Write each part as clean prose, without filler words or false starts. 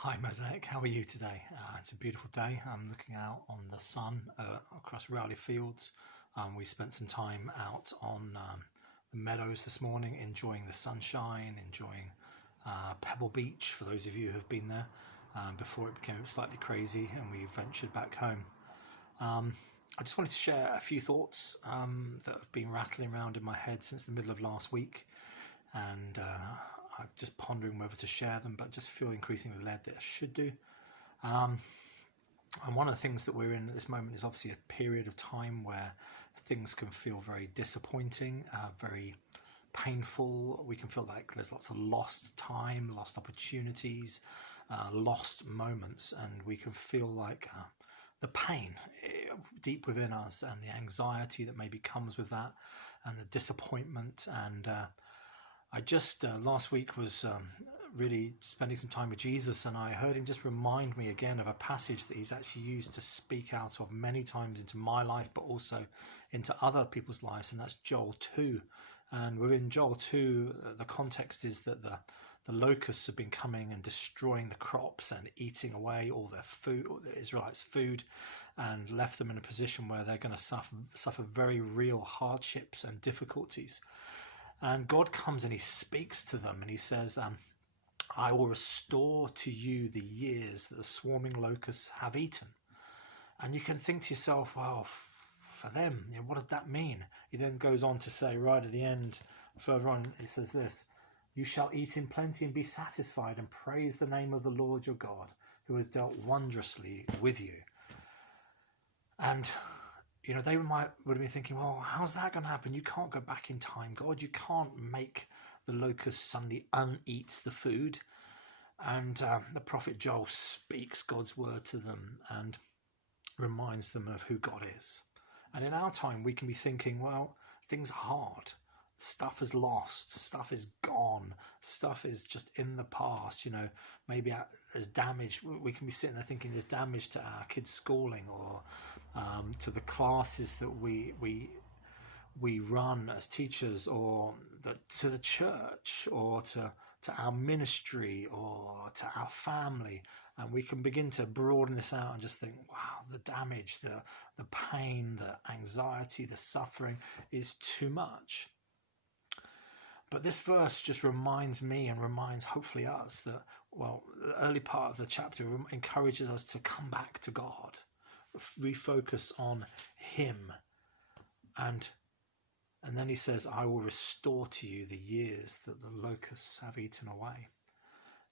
Hi Mosaic, how are you today? It's a beautiful day. I'm looking out on the sun across Rowley Fields. We spent some time out on the meadows this morning, enjoying the sunshine, enjoying Pebble Beach, for those of you who have been there, before it became slightly crazy and we ventured back home. I just wanted to share a few thoughts that have been rattling around in my head since the middle of last week, and I'm just pondering whether to share them, but just feel increasingly led that I should do. And one of the things that we're in at this moment is obviously a period of time where things can feel very disappointing, very painful. We can feel like there's lots of lost time, lost opportunities, lost moments, and we can feel like the pain deep within us and the anxiety that maybe comes with that and the disappointment. And I just last week was really spending some time with Jesus, and I heard him just remind me again of a passage that he's actually used to speak out of many times into my life, but also into other people's lives, and that's Joel 2. And within Joel 2, the context is that the locusts have been coming and destroying the crops and eating away all their food, all the Israelites' food, and left them in a position where they're going to suffer very real hardships and difficulties. And God comes and he speaks to them and he says, I will restore to you the years that the swarming locusts have eaten. And you can think to yourself, well, for them, what did that mean? He then goes on to say right at the end, further on, he says this: you shall eat in plenty and be satisfied, and praise the name of the Lord your God, who has dealt wondrously with you. And they would have been thinking, well, how's that going to happen? You can't go back in time, God. You can't make the locusts suddenly uneat the food. And the prophet Joel speaks God's word to them and reminds them of who God is. And in our time, we can be thinking, well, things are hard. Stuff is lost. Stuff is gone. Stuff is just in the past. Maybe there's damage. We can be sitting there thinking there's damage to our kids' schooling, or to the classes that we run as teachers, or to the church, or to our ministry, or to our family. And we can begin to broaden this out and just think, wow, the damage, the pain, the anxiety, the suffering is too much. But this verse just reminds me, and reminds hopefully us, that, well, the early part of the chapter encourages us to come back to God, refocus on him. And then he says, I will restore to you the years that the locusts have eaten away.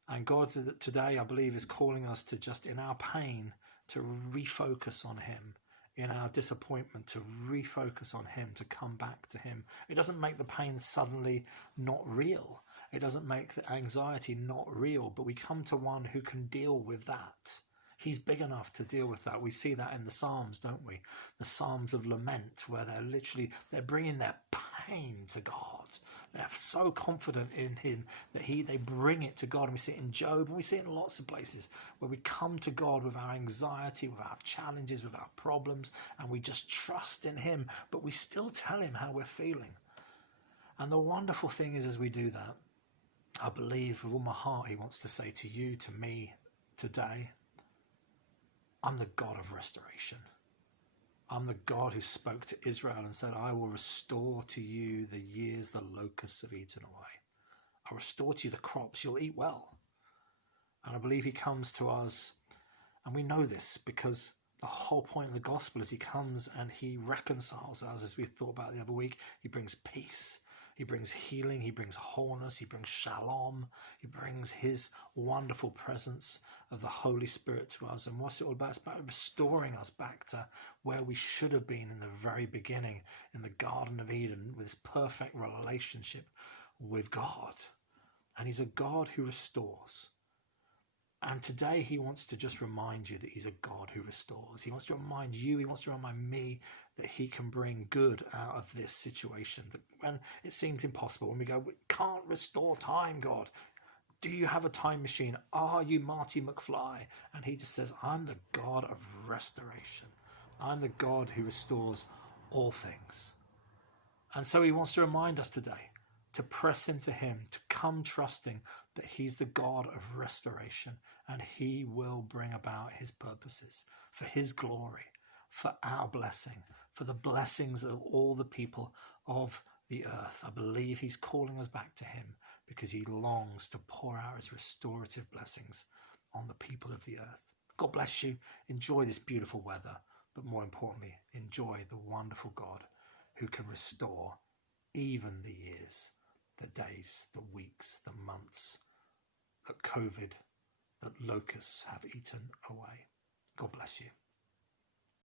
And God today, I believe, is calling us to just, in our pain, to refocus on him. In our disappointment, to refocus on him, to come back to him. It doesn't make the pain suddenly not real. It doesn't make the anxiety not real, but we come to one who can deal with that. He's big enough to deal with that. We see that in the Psalms, don't we? The Psalms of lament, where they're bringing their pain to God. They're so confident in him that they bring it to God. And we see it in Job, and we see it in lots of places where we come to God with our anxiety, with our challenges, with our problems, and we just trust in him, but we still tell him how we're feeling. And the wonderful thing is, as we do that, I believe with all my heart he wants to say to you, to me today, I'm the God of restoration. I'm the God who spoke to Israel and said, I will restore to you the years the locusts have eaten away. I'll restore to you the crops. You'll eat well. And I believe he comes to us, and we know this because the whole point of the gospel is he comes and he reconciles us, as we thought about the other week. He brings peace. He brings healing, he brings wholeness, he brings shalom, he brings his wonderful presence of the Holy Spirit to us. And what's it all about? It's about restoring us back to where we should have been in the very beginning, in the Garden of Eden, with this perfect relationship with God. And he's a God who restores. And today he wants to just remind you that he's a God who restores. He wants to remind you, he wants to remind me that he can bring good out of this situation. That when it seems impossible, when we go, we can't restore time, God. Do you have a time machine? Are you Marty McFly? And he just says, I'm the God of restoration. I'm the God who restores all things. And so he wants to remind us today to press into him, to come trusting that he's the God of restoration and he will bring about his purposes for his glory, for our blessing, for the blessings of all the people of the earth. I believe he's calling us back to him because he longs to pour out his restorative blessings on the people of the earth. God bless you. Enjoy this beautiful weather, but more importantly, enjoy the wonderful God who can restore even the years, the days, the weeks, the months that COVID, that locusts have eaten away. God bless you.